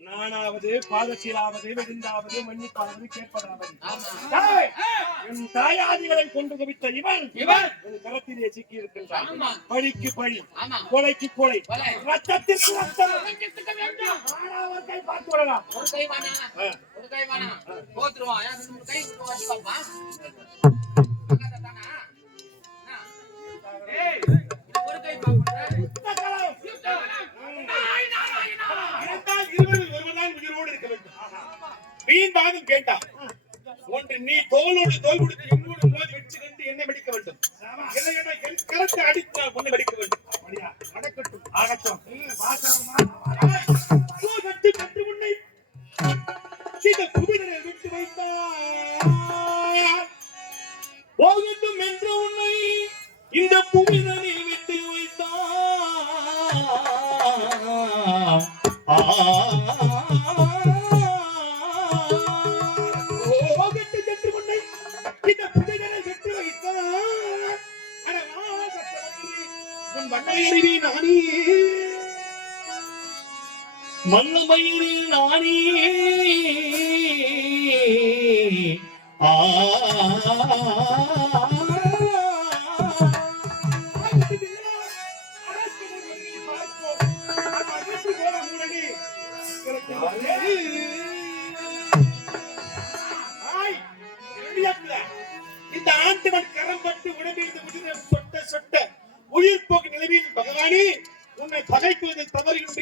நானாவது பாதசீலாவது விழுந்தாவது மன்னிப்பாவது கேட்பதாவது. என் தாயாதிகளை கொண்டு குவித்த இவன் இவன் என் கரத்திலே சிக்கி இருக்கின்றான் ஆமா. பழிக்கு பழி ஆமா. கொலைக்கு கொலை. ரத்தத்திற்கு ரத்தம். பார்த்து விடலாம். ஒரு கை நீ தோளோடு தோல் கொடுத்து என்னோடு மோதி வெற்றி கண்டு என்னை மடிக்க வேண்டும். இல்லை என் அடித்து நான் உன்னை மடிக்க வேண்டும். அப்படியா? ஆகட்டும். உன்னை இந்த குவிதனை விட்டு வைத்தார். போகட்டும் என்று உன்னை இந்த புவிதனை வண்ணயறிவி நானே. மல்லமயிறு நானே.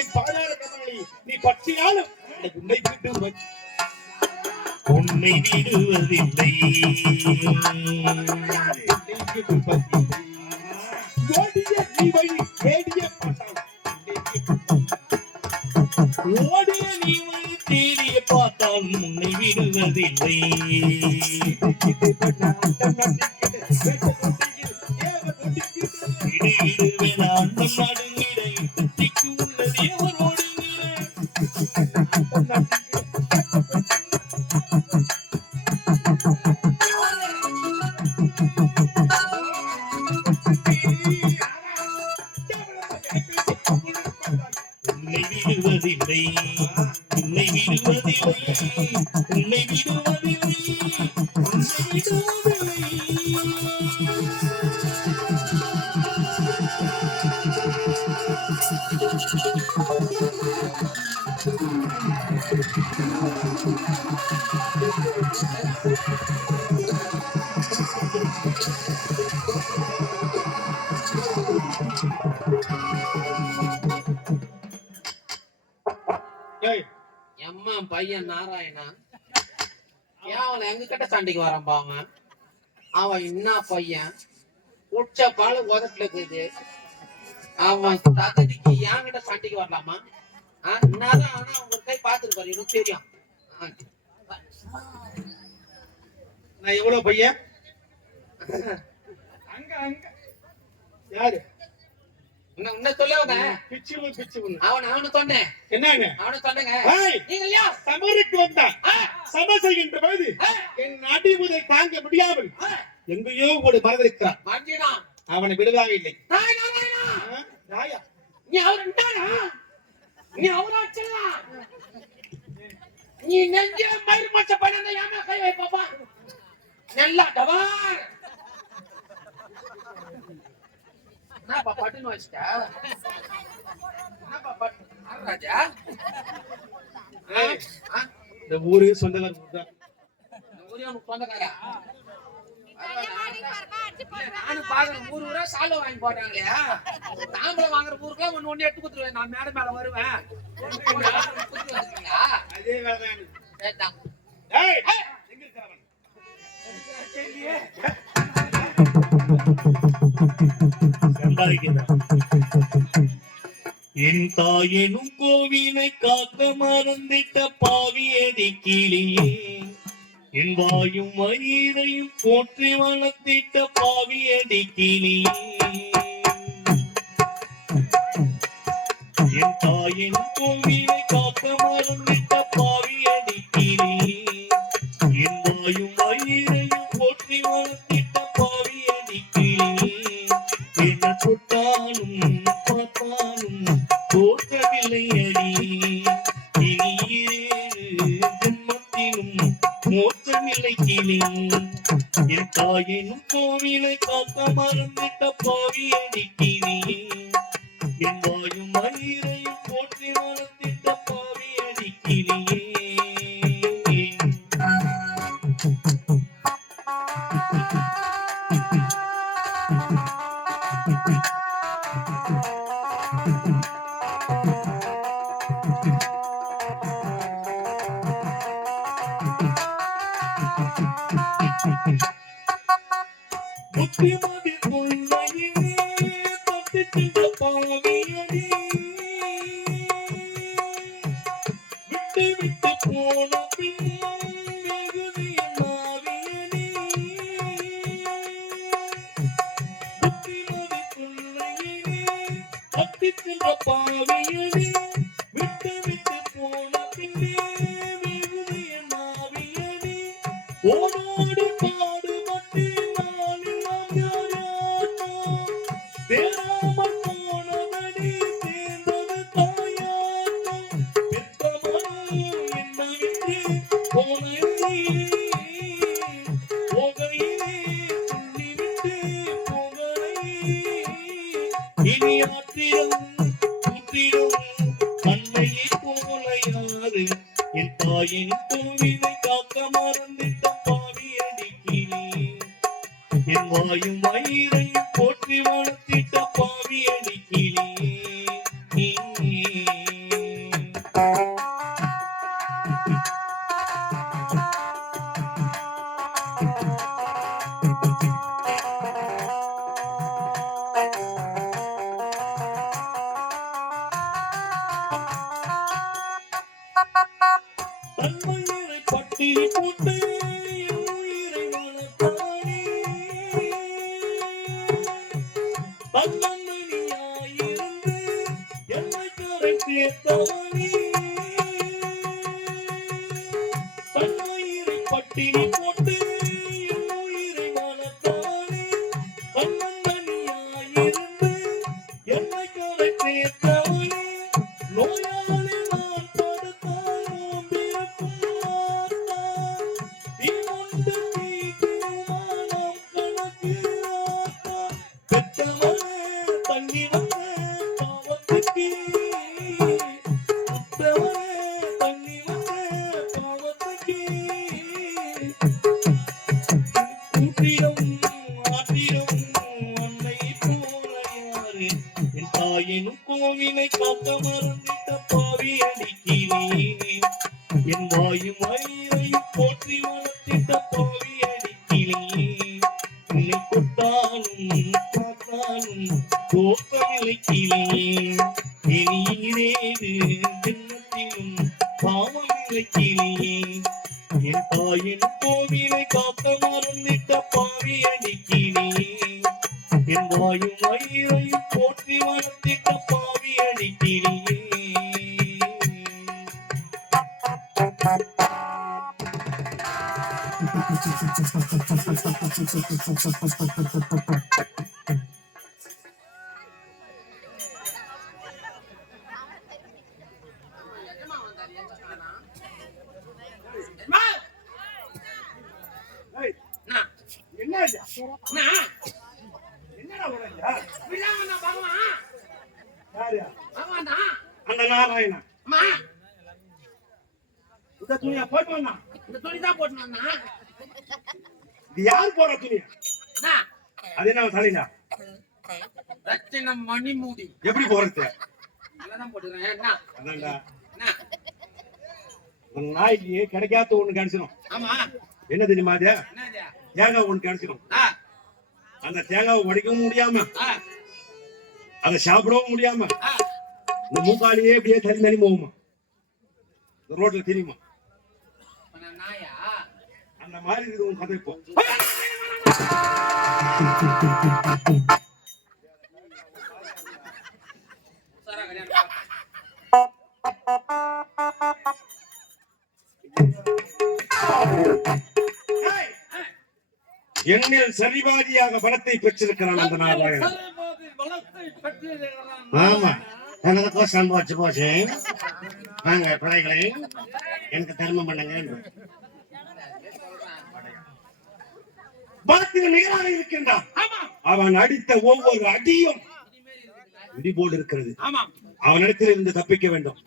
என் பாதாள கமலை நீ பற்றினாலும் உன்னை விட்டு வ- உன்னை விடுவதில்லை. ஓடிய நீவை தேடிய ஓடிய நீவை தேடிய பார்த்தால் உன்னை விடுவதில்லை. இடுவேன் நடுங்கிடை எம்மா பையன் நாராயணா? ஏன் அவன் எங்க கிட்ட சண்டைக்கு வரான் அவன் அவன் என்ன பையன்? குடிச்ச பால உதட்டுல இருக்குது. அவன் தகுதிக்கு என் கிட்ட சண்டைக்கு வரலாமா? ஆ, என்னதான் ஆனா அவங்க கை பாத்துருப்பாரு எனக்கு தெரியும். ஆ. நான் எவ்வளவு பையன்? அங்க அங்க. யாரு? இன்னும் சொல்லுவாங்க. பிச்சு ஒண்ணு, பிச்சு ஒண்ணு. அவன் அவனு சொன்னேன் என்னங்க? அவனு சொன்னேங்க ஏய், நீங்க இல்லையா சமருக்கு வந்தான் சம செய்கின்ற போது என் அடிமுதை தாங்க முடியாமல் எங்கேயோ ஒரு மறந்திருக்கிறான். அவனை விடுதாக இல்லை. நீ அவர் நீ அவராச்சலாம் நீ நெஞ்ச மயிர் மச்ச பண்ண யாம கை வை பாப்பா நல்லா டபார். என்னப்பா பட்டுன்னு வச்சிட்டா? என்னப்பா பட்டு? ராஜா இந்த ஊரு சொந்தக்கார ஊர் தான். ஊரே உனக்கு சொந்தக்காரா? நானும் பாக்குறேன் ஊர் ஊரா சாலை வாங்கி போட்டாங்களே. தாம்பரம் வாங்குற ஊருக்குலாம் ஒண்ணு ஒண்ணு எடுத்து குத்துருவேன் நான் மேட மேல வருவேன். அதே வேலைதான். சரிதான். ஏய், ஏய், எங்க இருக்கிறவன் என் தாயெனும் கோவிலை காக்க மறந்திட்ட பாவியடி கிளியே என் வாயும் வயிறையும் போற்றி வளர்த்திட்ட பாவியடி கிளியே. என் தாயின் கோவிலை காக்க புத்திமதி கொள்ளையே தப்பித்திட்ட பாவியடி விட்டு விட்டு போன பின்னும் பாவியடி விட்டு விட்டு போன பின்னே வெகுதிய மாவியடி ஓடோடி என் தாயின் காக்க மறந்திட்ட பாவி என் வாயும் வயிறு தன்மயிரை கிளேன் இனீரேது தின்னத்திலும் பாவமில்லை கிளேன் என் தாயின் கோவிலை காக்க மறந்திட்ட பாவி அடிக்கிறேன் என் வாயும் வயிறையும் போற்றி வளர்த்திட்ட பாவி அடிக்கிறேன் எஜமா வந்தாரு எஜமானா ஏய், என்ன என்ன இது? என்ன என்னடா உனக்கு? விழாவனா பகவான் யாரு? பகவானா அந்த நாராயணன் அம்மா இந்த துணியா போட்டு வந்தான் தான் போட்டு வந்தா? இது யார் போற துணி? என்ன அது என்ன தலையில? ரத்தின மணிமூடி எப்படி போறது போட்டுக்கிறேன். என்ன அதான்டா. என்ன நாய்க்கு கிடைக்காத ஒண்ணு கிடைச்சிடும் ஆமா. என்ன தெரியுமா அது? தேங்காய் ஒண்ணு கிடைச்சிடும் அந்த தேங்காவை உடைக்கவும் முடியாம அதை சாப்பிடவும் முடியாம இந்த மூக்காலியே இப்படியே தள்ளி தள்ளி போகுமா இந்த ரோட்ல தெரியுமா? நாயா? மாதிரி இருக்குது உன் கதை இப்போ உசாரா கல்யாணம் சரிபாதியாக பணத்தை பெற்றிருக்கிறான் அந்த நாராயணன். ஆமா. எனது கோஷம் போச்சு வாங்க பிள்ளைகளை எனக்கு தர்மம் பண்ணுங்க பாத்திர நிகராக இருக்கின்றான். ஆமா. அவன் அடித்த ஒவ்வொரு அடியும் இடி போல் இருக்கிறது. அவனிடத்தில் இருந்து தப்பிக்க வேண்டும்.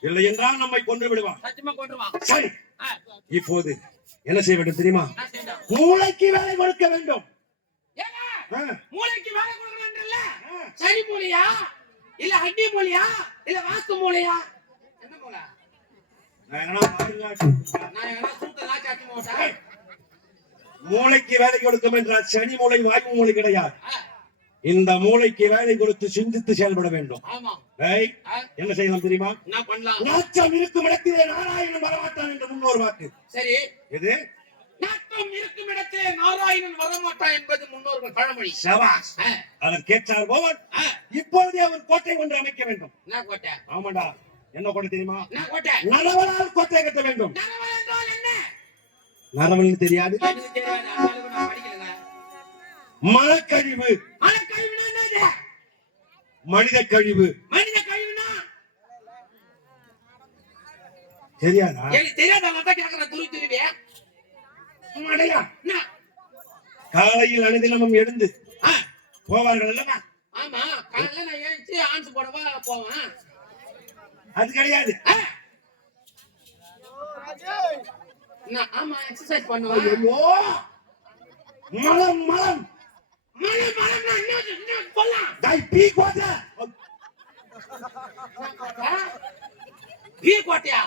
இல்லை என்றால் நம்மை கொன்று விடுவான். சரி. இப்போது என்ன செய்ய வேண்டும் தெரியுமா. மூளைக்கு வேலை கொடுக்க வேண்டும். மூளைக்கு வேலை கொடுக்கணும்ன்றல்ல? ஆ. சனி மூலையா இல்ல அடி மூலையா இல்ல வாஸ்து மூலையா என்ன மூலை நான் பாருங்க. நான் எங்கன்னா சூத்த மூட்டா மூளைக்கு வேலை கொடுக்கும் என்றால் சனி மூளை வாயு மூளை கிடையாது. இந்த மூளைக்கு வேலை கொடுத்து சிந்தித்து செயல்பட வேண்டும். என்ன செய்யலாம் தெரியுமா? நாச்சம் இருக்கும் இடத்திலே நாராயணன் வரமாட்டான் என்று முன்னோர் வாக்கு. சரி. இது நாட்டம் இருக்கும் இடத்திலே நாராயணன் வரமாட்டான் என்பது முன்னோர்கள் பழமொழி. சபாஸ் ஆ, அதற்கேற்றார் போவன். இப்பொழுதே அவர் கோட்டை ஒன்று அமைக்க வேண்டும். என்ன கோட்டை? ஆமாண்டா. என்ன கோட்டை தெரியுமா? கோட்டை? நரவலால் கோட்டை கட்ட வேண்டும். நரவல் தெரியாது. மனக்கழிவு. மனித கழிவு மனித கழிவுனா தெரியாதா? எனக்கு தெரியாத தான் கேட்கறேன் துருவி அடையா என்ன காலையில் அனுதினமும் எழுந்து போவார்கள் அல்லவா? ஆமா காலையில நான் ஏஞ்சி ஆன்ஸ் போடவா போவேன் அது கிடையாது. நான் ஆமா எக்ஸசைஸ் பண்ணுவேன் ஐயோ மலம் மலம் மழை மழை இன்னும் இன்னும் சொல்லலாம் டை பீ கோட்டை பீ கோட்டையா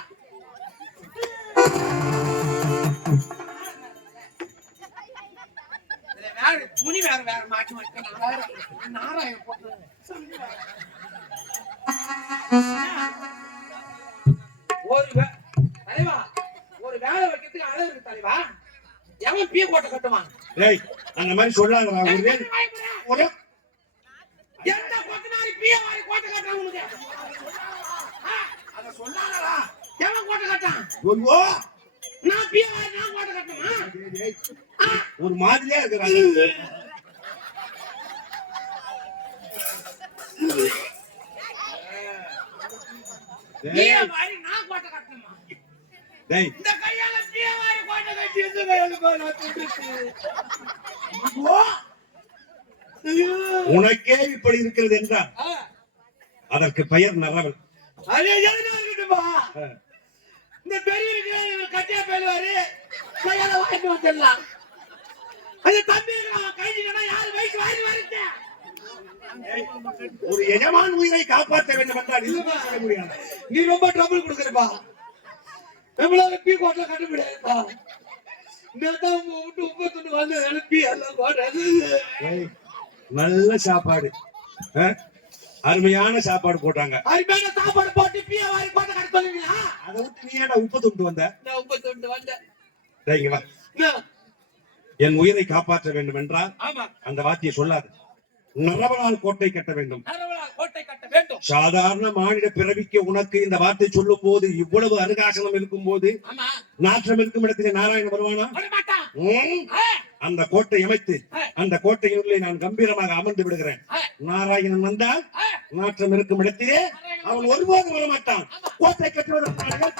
எவன் பீ கோட்டை கட்டுவான் டேய் அந்த மாதிரி சொல்லாதடா ஒரு ஒரு எந்த கொத்தனாரி பிய வாரி கோட்டை கட்டுறான் உனக்கு? அத சொல்லாதடா எவன் கோட்டை கட்டான்? ஐயோ நான் பிய வாரி நான் கோட்டை டேய். ஒரு மாதிரியா இருக்கிறாங்க டேய், வாரி நான் கோட்டை கட்டணுமா? டேய் இந்த கையால பிய வாரி கோட்டை கட்டி எந்த உனக்கே இப்படி இருக்கிறது என்றால் அதற்கு பெயர் நரவல். இந்த பெரியவருக்கு கட்டியா பேருவாரு கையால வாங்கிட்டு வந்துடலாம். அது தம்பி கைதினா யாரு வயசு வாரி வருது ஒரு எஜமான் உயிரை காப்பாற்ற வேண்டும் என்றால் செய்ய முடியாது. நீ ரொம்ப ட்ரபிள் கொடுக்குறப்பா. நம்மளால பீ கோட்டில் கட்ட நல்ல சாப்பாடு? அருமையான சாப்பாடு போட்டாங்க. அருமையான சாப்பாடு போட்டு பீ வாரி கோட்டை கட்ட சொல்லுவீங்களா அதை விட்டு நீ ஏன்டா உப்பு துண்டு வந்த? நான் உப்பு துண்டு வந்தேன். வா. நான், என் உயிரை காப்பாற்ற வேண்டும் என்றால் ஆமா. அந்த வார்த்தையை சொல்லாது. நரவலால் கோட்டை கட்ட வேண்டும் நரவலா கோட்டை கட்ட வேண்டும் சாதாரண மாநில பிறவிக்கு உனக்கு இந்த வார்த்தை சொல்லும் போது இவ்வளவு அருகாசனம் இருக்கும் போது நாற்றம் இருக்கும் இடத்திலே நாராயணன் வருவானா? அந்த கோட்டை அமைத்து. அந்த கோட்டையினுள்ளே நான் கம்பீரமாக அமர்ந்து விடுகிறேன். நாராயணன் வந்தால். நாற்றம் இருக்கும் இடத்திலே அவன் ஒருபோதும் வரமாட்டான். கோட்டை கட்டுவதற்கான